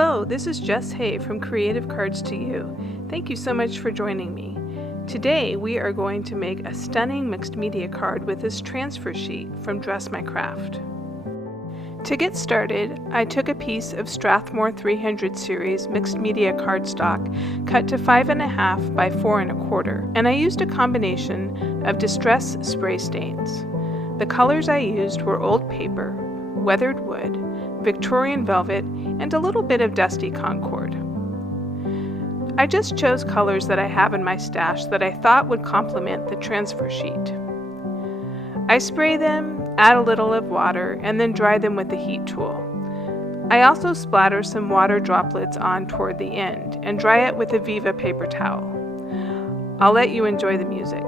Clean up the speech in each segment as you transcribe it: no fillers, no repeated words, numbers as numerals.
Hello, this is Jess Hay from Creative Cards to You. Thank you so much for joining me. Today we are going to make a stunning mixed media card with this transfer sheet from Dress My Craft. To get started, I took a piece of Strathmore 300 series mixed media cardstock cut to 5.5 by 4.25, and I used a combination of distress spray stains. The colors I used were old paper, weathered wood, Victorian velvet, and a little bit of dusty Concord. I just chose colors that I have in my stash that I thought would complement the transfer sheet. I spray them, add a little of water, and then dry them with the heat tool. I also splatter some water droplets on toward the end and dry it with a Viva paper towel. I'll let you enjoy the music.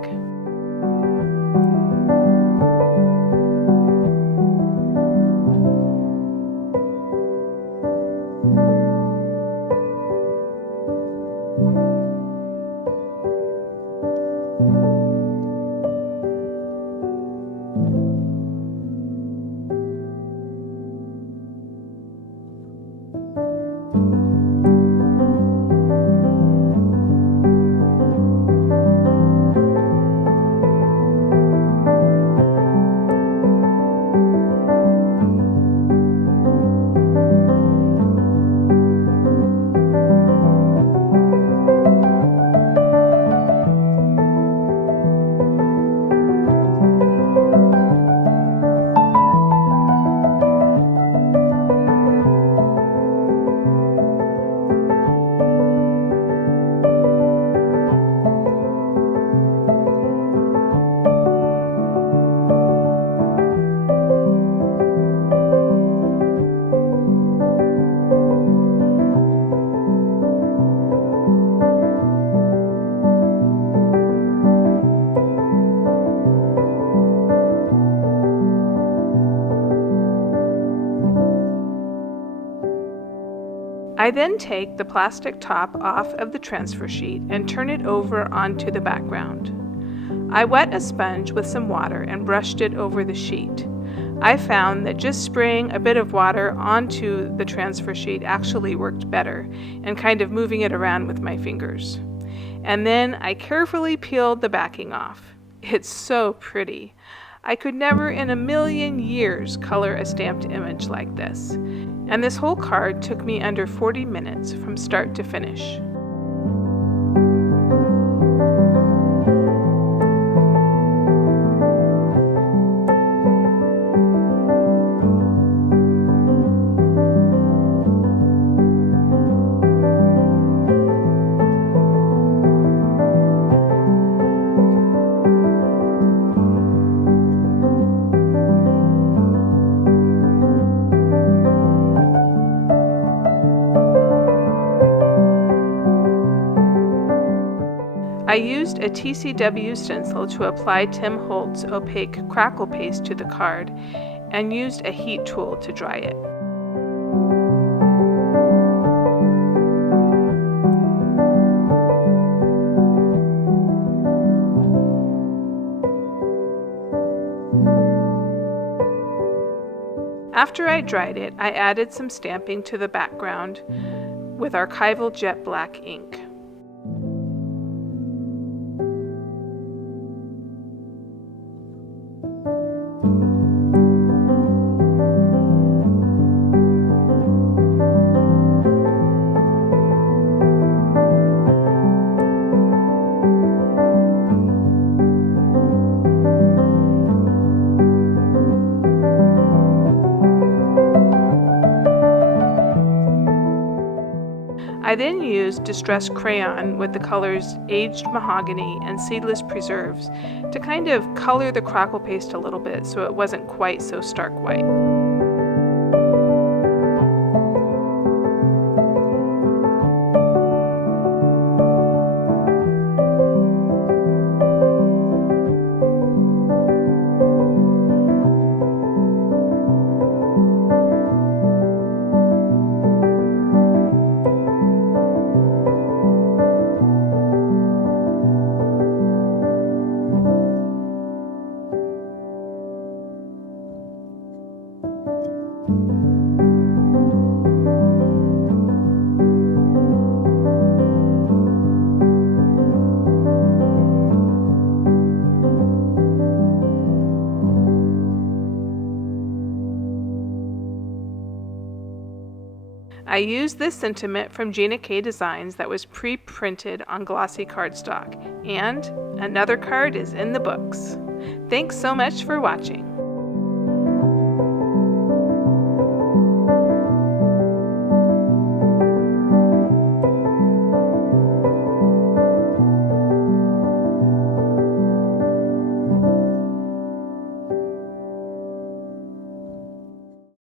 I then take the plastic top off of the transfer sheet and turn it over onto the background. I wet a sponge with some water and brushed it over the sheet. I found that just spraying a bit of water onto the transfer sheet actually worked better, and kind of moving it around with my fingers. And then I carefully peeled the backing off. It's so pretty. I could never in a million years color a stamped image like this. And this whole card took me under 40 minutes from start to finish. I used a TCW stencil to apply Tim Holtz Opaque Crackle paste to the card and used a heat tool to dry it. After I dried it, I added some stamping to the background with archival jet black ink. I then used distressed crayon with the colors Aged Mahogany and Seedless Preserves to kind of color the crackle paste a little bit so it wasn't quite so stark white. I used this sentiment from Gina K Designs that was pre-printed on glossy cardstock, and another card is in the books. Thanks so much for watching.